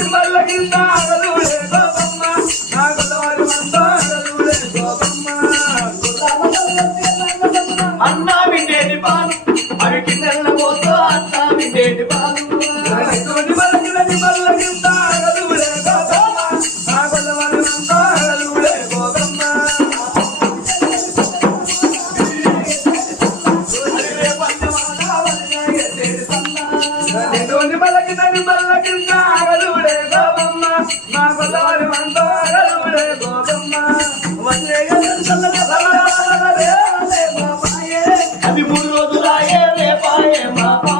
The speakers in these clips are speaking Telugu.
సినిమాల్లో Bye.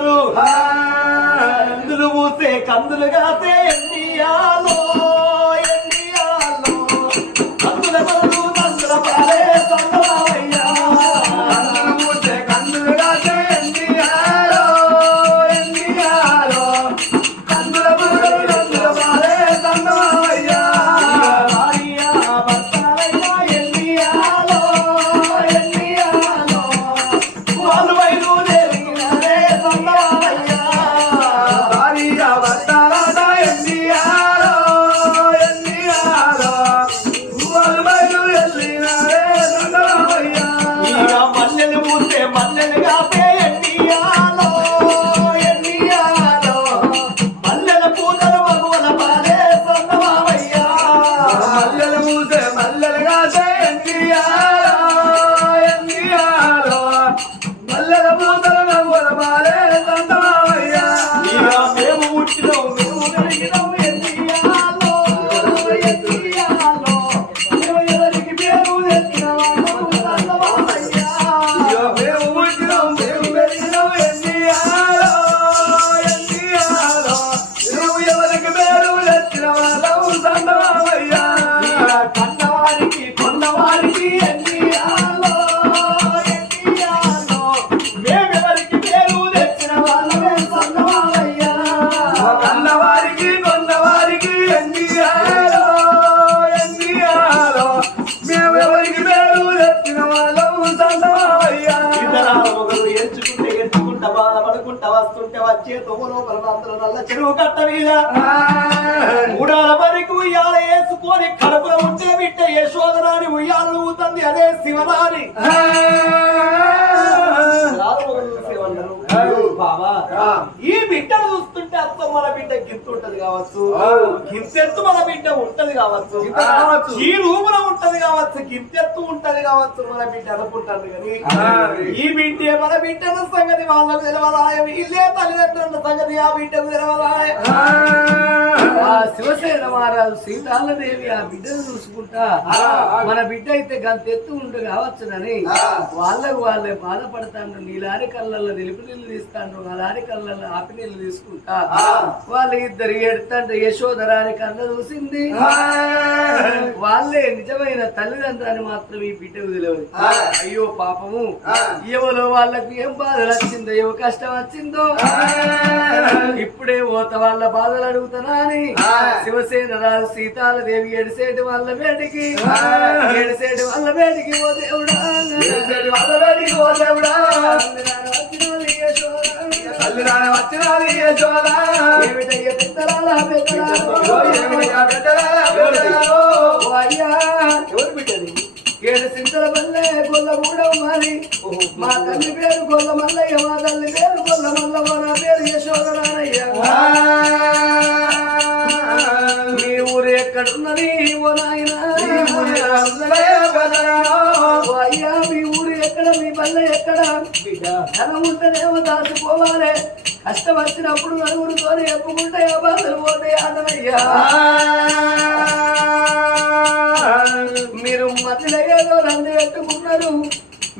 అందరూ కందులు పూసే కందులు కాసే ఎన్నియా చెరువు కట్ట మీద ఉడాల వరకు ఉయ్యాల వేసుకొని కడుపులో ఉంటే బిడ్డ యశోదరాని ఉయ్యాలను ఊతుంది అదే శివరాని బాబా ఈ బిడ్డను చూస్తుంటే మన బిడ్డ గింత ఉంటది కావచ్చు. గింతెత్తు మన బిడ్డ ఉంటది కావచ్చు. కావచ్చు. ఈ రూమున ఉంటది కావచ్చు. గింతెత్తు ఉంటది కావచ్చు మన బిడ్డ అనుకుంటాను కానీ ఈ బిడ్డే మన బిడ్డల సంగతి వాళ్ళకు తెలవదాయ. వీళ్ళే తల్లిదండ్రుల సంగతి ఆ బిడ్డకు తెలవదాయ. ఆ. శివసేన మహారాజు సీతాలదేవి ఆ బిడ్డను చూసుకుంటా మన బిడ్డ అయితే గంత ఎత్తు ఉండు కావచ్చునని వాళ్ళకు వాళ్ళే బాధపడతాండ్రు నీలారి కళ్ళల్లో నిలుపు నీళ్ళు తీస్తాండ్రు అలారి కళ్ళల్లో ఆపి నీళ్ళు తీసుకుంటా. వాళ్ళు ఇద్దరు ఎడతాండ్రు యశోధరాని కళ్ళ చూసింది. వాళ్ళే నిజమైన తల్లిదండ్రులని మాత్రం ఈ బిడ్డకు తెలియదు అయ్యో పాపము ఎవరో వాళ్ళకు ఏం బాధలు వచ్చిందో ఏవో కష్టం వచ్చిందో. ఇప్పుడే పోత వాళ్ళ బాధలు అడుగుతానా అని శివసేన రాజు సీతాల దేవి ఎడిసేటి వాళ్ళ వేడికి ఎడిసేటి వాళ్ళ వేడికి ఓ దేవుడా. తల్లిదాన వచ్చినది యశోద. ఏమిటయ్య పెద్దలాల పెద్దలాల. ఓ అయ్యా. ఎవరు బిడ్డది? ఏడు సింతల పల్లె గొల్ల గూడెం మాది. మా తల్లి పేరు గొల్ల మల్లయ్య మా తల్లి పేరు గొల్ల మల్లమ్మ నా పేరు యశోదరానయ్య మీ ఊరు ఎక్కడున్నది? ఓ నాయనా అయ్యా మీ ఊరు ఎక్కడ? మీ పల్లె ఎక్కడ? ధనం ఉంటేనేమో దాచుకోవాలి కష్టం వచ్చినప్పుడు నలుగురితో చెప్పుకుంటే ఆ బాధలు పోతాయి అదనయ్యా మీరు మధ్యలో ఏదో రంది పెట్టుకున్నారు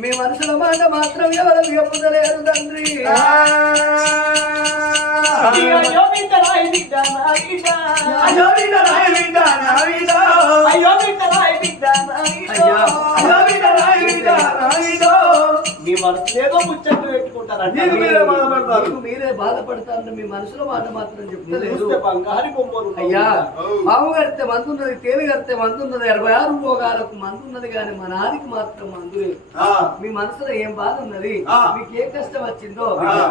మీ మనసుల మాట మాత్రం ఎవరు చెప్పుతలేరు తండ్రి అయ్యో బిడ్డ రాయి బిడ్డ నా బిడ్డ అయ్యో బిడ్డ రాయి బిడ్డ నా బిడ్డ. అయ్యో బిడ్డ రాయి బిడ్డ నా బిడ్డ అయ్యా. అయ్యో బిడ్డ రాయి బిడ్డ నా బిడ్డ. మీ మనసు ఏదో ముచ్చట్లు పెట్టుకుంటారంట నీకు మీరే బాధపడతారు. మీకు మీరే బాధపడతారు మీ మనసులో మాట మాత్రం చెప్తలేదు బంగారు బొమ్మలు అయ్యా పాము కడితే మందు ఉన్నది తేలి కడితే మందు ఉన్నది ఇరవై ఆరు భోగాలకు మందు ఉన్నది కానీ మన ఆదికి మాత్రం మందు లేదు. మీ మనసులో ఏం బాధ ఉన్నది. మీకు ఏ కష్టం వచ్చిందో.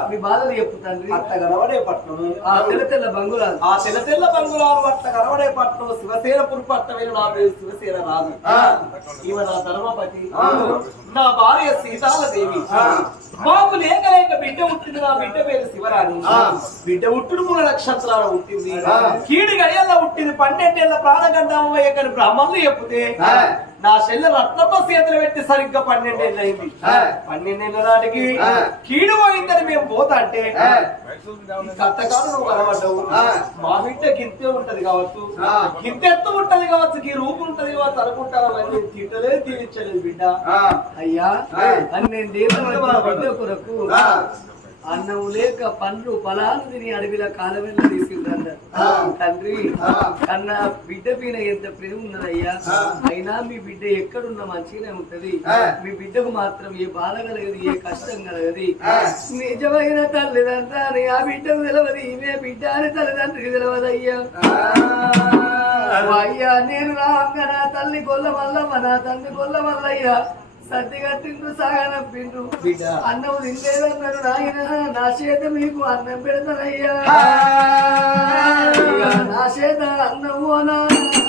మీ బాధలు చెప్పుతండ్రి అట్ట గనవడే పట్నం ఆ తెల్ల తెల్ల బంగురాలు. ఆ తెల్ల తెల్ల బంగుళాలు అట్ట గనవడే పట్నం శివసేనపురి పట్టమైన నా శివసేన రాజు. ఆ. ఈమె నా ధర్మపతి. నా భార్య సీతాల దేవి ఆ. మాకు లేక లేక బిడ్డ పుట్టింది నా బిడ్డ పేరు శివరాణి. బిడ్డ పుట్టుడు మూల నక్షత్రాల పుట్టింది ఆ. కీడు గడియల్లో పుట్టింది పన్నెండేళ్ళ ప్రాణగంధమయ్య కానీ బ్రహ్మలు చెప్తే ఆ. నా చెల్లె రత్నమ్మ చేతులు పెట్టి సరిగ్గా పన్నెండేళ్ళు అయింది ఆ. పన్నెండేళ్ళ నాటికి. కీడు పోయిందని మేము పోతా అంటే. కట్టకాలు నువ్వు కనబడ్డావు ఆ. మా బిడ్డ గింతే ఉంటది కావచ్చు ఆ. గింతెత్తు ఉంటది కావచ్చు ఈ రూపు ఉంటది కావచ్చు అనుకుంటారా మరి నేను తిట్టలేదు తీర్చలేదు బిడ్డ ఆ. అయ్యా. పన్నెండు బిడ్డ కొరకు ఆ. అన్నం లేక పండ్లు ఫలాలు తిని అడవిలో కాలవెళ్ళ తీసుకుంటారు ఆ. తండ్రి ఆ. కన్నా బిడ్డ పైన ఎంత ప్రేమ ఉన్నదయ్యా. అయినా మీ బిడ్డ ఎక్కడున్నా మంచిగానే ఉంటది. మీ బిడ్డకు మాత్రం ఏ బాధ కలగదు ఏ కష్టం కలగదు. నిజమైన తల్లిదండ్రి ఆ బిడ్డకు తెలియదు ఈమె బిడ్డ అని తల్లిదండ్రికి తెలియదయ్యా ఓ అయ్యా నేను రావంగా నా తల్లి గొల్ల మల్లమ్మ నా తండ్రి గొల్ల మల్లయ్య సర్ది సాగనప్పిండ్రు బిడ్డ. అన్నం తినలేదన్నారు నాయన నా చేత మీకు అన్నం పెడతానయ్యా. నా చేత అన్నం.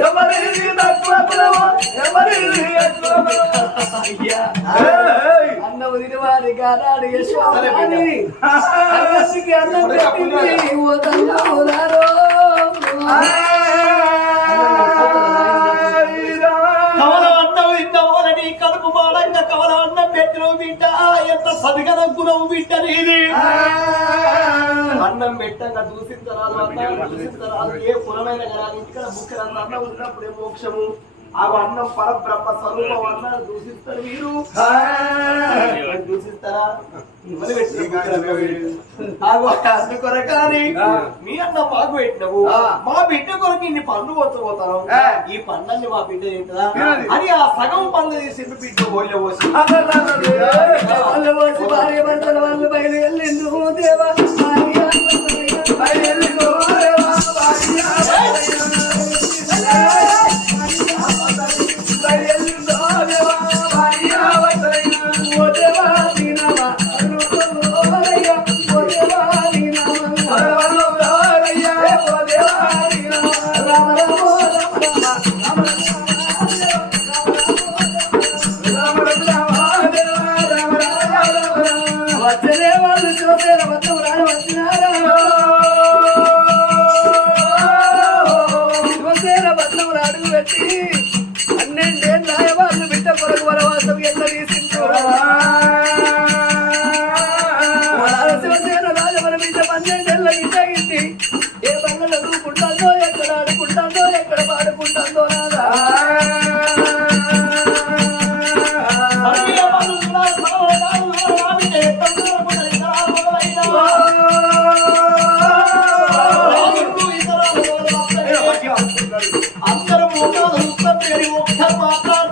ఎవరిది ఎక్కువ తక్కువ ఎవరిది ఎక్కువ అయ్యా అన్న వారి అన్నం పెట్టింది ఓ అన్నం పెట్టిన బిడ్డ ఎంత సదిగన గుణవు బిడ్డ నీది? అన్నం పెట్టంగా దూసించరాదు అన్నం దూసించరాదు ఏ పురమైన గరాలు ఇక్కడ అన్నం ఉన్నప్పుడే మోక్షము. ఆ అన్నం పరబ్రహ్మ స్వరూపం అన్నాడు దూసిస్తారు మీరు కొరకాని మీ అన్న మాకు పెట్టినవు మా బిడ్డ కొరకు ఇన్ని పనులు వచ్చబోతాను ఈ పనులన్నీ మా బిడ్డ తింటదా అని ఆ సగం పనులు తీసి బిడ్డ పోయిన పోసి వాళ్ళు వచ్చి భార్య భర్తల వాళ్ళు బయలు వెళ్ళిండు దేవా భార్య వచ్చే వాళ్ళు చూసే మొత్తం రాని వచ్చినారా శివసేన అడుగు పెట్టి Papa.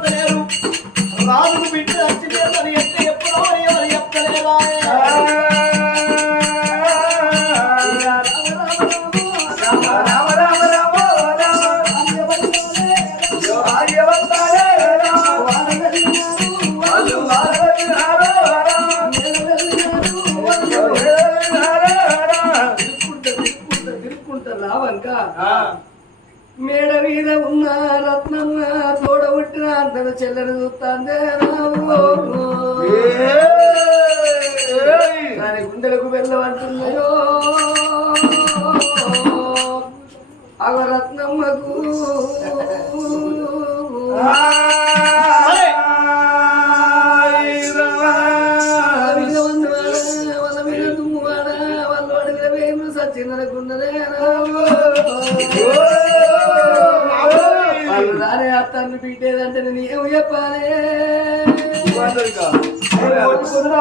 వాళ్ళు రానే అత్తాన్ని పీటేదంటే నేను ఏం చెప్పాలి? కొట్టుకున్నా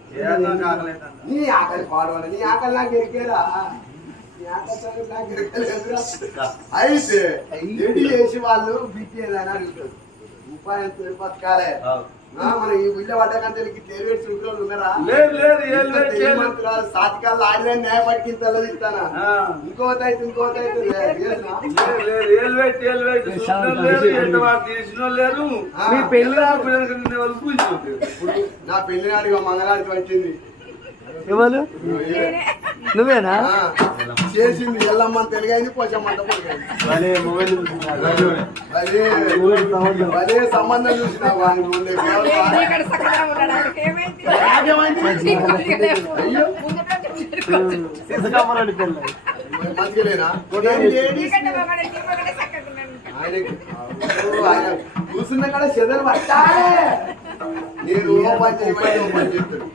నీ ఆకలి పాడవాలి నీ ఆకలి నాకు ఎరికేరా. అయితే ఎడి చేసి వాళ్ళు బిట్టేదని అడుగుతారు. ఉపాయం ఆ, మన ఈ పడ్డకంటే ఉన్నారా? లేదు, లేదు, సాతికాలు ఆడిన న్యాయ అయితే అయితే? మీ పెళ్ళి నా పెళ్ళి నాడు మంగళానికి వచ్చింది. ఎవరు? నువ్వేనా? చేసింది ఎల్లమ్మ పోచమ్మంట పొడిగైంది అదే సంబంధం. చూసిన ముందే ఆయన కూర్చున్న కాడ చెదలు పట్టాలే. నేను ఓ పని చేయమని చెప్తాడు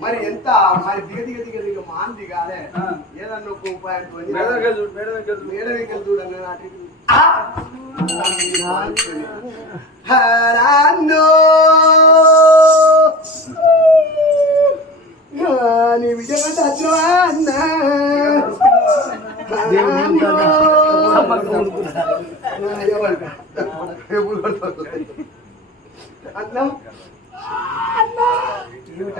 మరి ఎంత? మరి దిగ దిగ దిగ దిగ మాన్ దిగాలే ఏదన్నా ఒక ఉపాయం మేడం వెహికల్ చూడండి నాటి నీ విజయ అన్న? అన్నం. బిడ్డ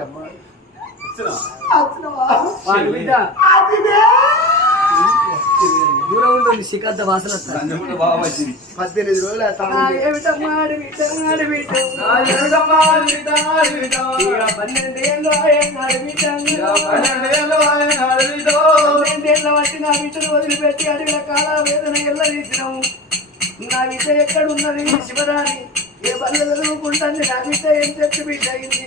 దూరం ఉంటుంది శిఖద్ద వాసన. పద్దెనిమిది రోజులు పన్నెండేళ్ళు నా బిడ్డను వదిలిపెట్టి కాల వేదన ఎల్లదీసినాము నా బిడ్డ ఎక్కడున్నది? శివరాణి. ఏ బల్లెలు చదువుకుంటుంది నా బిడ్డ ఏం చెప్పి బిడ్డ అయింది?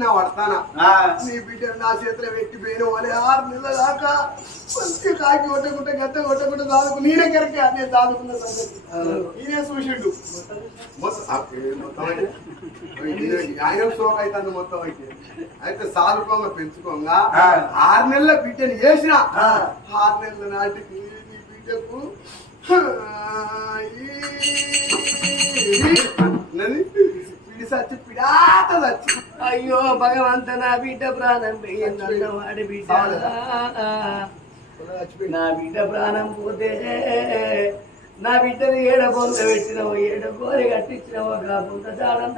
సన్న పడతానా ఆ, నీ బిడ్డ నా చేతిలో పెట్టి పోయిన వాళ్ళే ఆరు నెలల దాకా మంచి కాకి కొట్టకుంటే గట్ట కొట్టకుంటే దాదుకు నేనే కరెక్ట్ అదే దాదుకున్న సంగతి. నేనే చూసిండు. ఆయన షోక్ అవుతుంది మొత్తం అయితే. అయితే. సాదుకోంగా పెంచుకోంగా. ఆ. ఆరు నెలల బిడ్డని చేసిన. ఆ. ఆరు నెలల నాటికి నీ బిడ్డకు నది సచ్చి పిడాత సచ్చి అయ్యో భగవంత నా బిడ్డ ప్రాణం వాడి బిడ్డ. నా బిడ్డ ప్రాణం పోతే నా బిడ్డని ఏడ బొంద పెట్టినవు ఏడ గోరి కట్టించినవు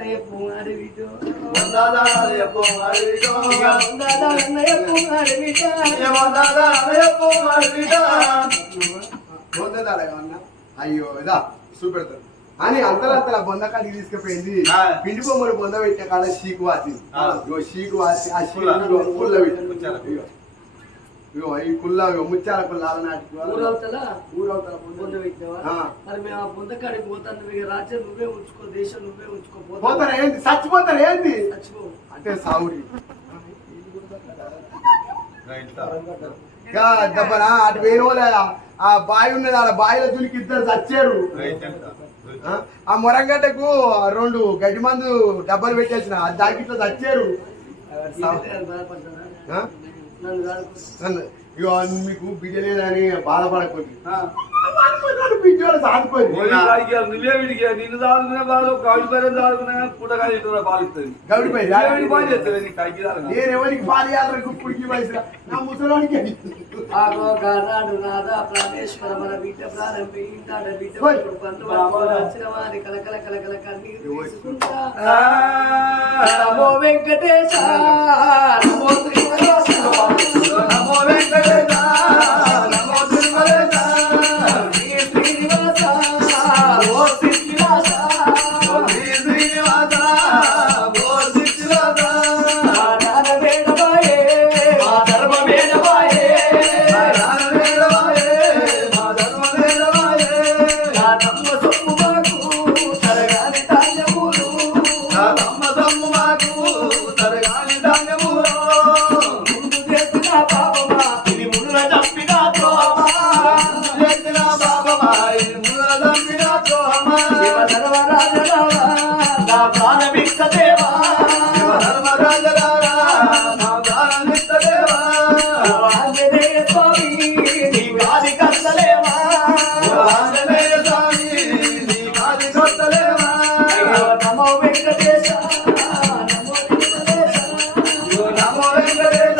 చెప్పు ఆడి బిడ్డ. చెప్పు చెప్పు అయ్యో ఇదా చూపెడతాను. అని అంతలంతల బొందకాడికి తీసుకుపోయింది. ఆ. పిండి బొమ్మలు బొంద పెట్టిన కాడ షీకు వాసి షీకు వాసి ఆ. ఇగో కుల్ల పెట్టి. ఇగో. ఈ కుల్ల ఇగో ముత్యాల కుల్ల నాటికి ఊరవతల ఊరవతల బొంద. బొంద పెట్టినవా. మరి మేము ఆ బొంద కాడికి పోతాను రాజ్యం నువ్వే ఉంచుకో దేశం నువ్వే ఉంచుకో పోతారు ఏంది? చచ్చిపోతారు ఏంది? చచ్చిపో అంటే దెబ్బనా? అటు వేరే ఆ బావి ఉన్నది ఆడ బావిలో దునికి ఇద్దరు చచ్చారు? ఆ? ఆ మొరంగడ్డకు రెండు గడ్డి మందు డబ్బాలు పెట్టేసిన. దాకిట్లో చచ్చారు. నన్ను, ఇగో మీకు బిడ్డ లేదని బాధపడకండి ఆ. బిడ్డ సాధిపోయింది ఓడి కాడికి వెళ్ళి నువ్వే వీడికి నిన్ను దాడుకునే బాధ కాడి పైన దాడుకునే పూటకాయ ఇటు పాలిస్తుంది గౌడిపై బాగా చేస్తుంది నీ కాడికి దాడుకునే. నేను ఎవరికి పాదయాత్ర గుప్పుడికి వయసులో నా ముసలానికి ఆగో గానాడు నాదా ప్రాణేశ్వర మన బిడ్డ ప్రాణం పెయింటాడ బిడ్డ ఓయ్. ఇప్పుడు పండు పట్టుకొని వచ్చిన వారి కలకల కలకల కన్నీరు తీసుకుంటా. ఆ. నమో వెంకటేశ నమో శ్రీనివాస నమో వెంకటేశ, నమో ఓ నమో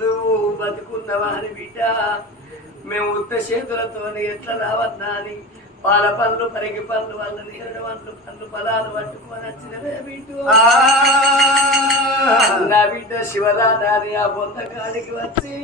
నువ్వు బతుకున్న అని బిడ్డ. మేము ఉత్త చేతులతో ఎట్లా రావద్దా అని పాల పనులు పరిగి పనులు వాళ్ళ నీరుడు పనులు పనులు పొలాలు పట్టుకుని నా బిడ్డ శివరాజాని ఆ బొంతకానికి వచ్చి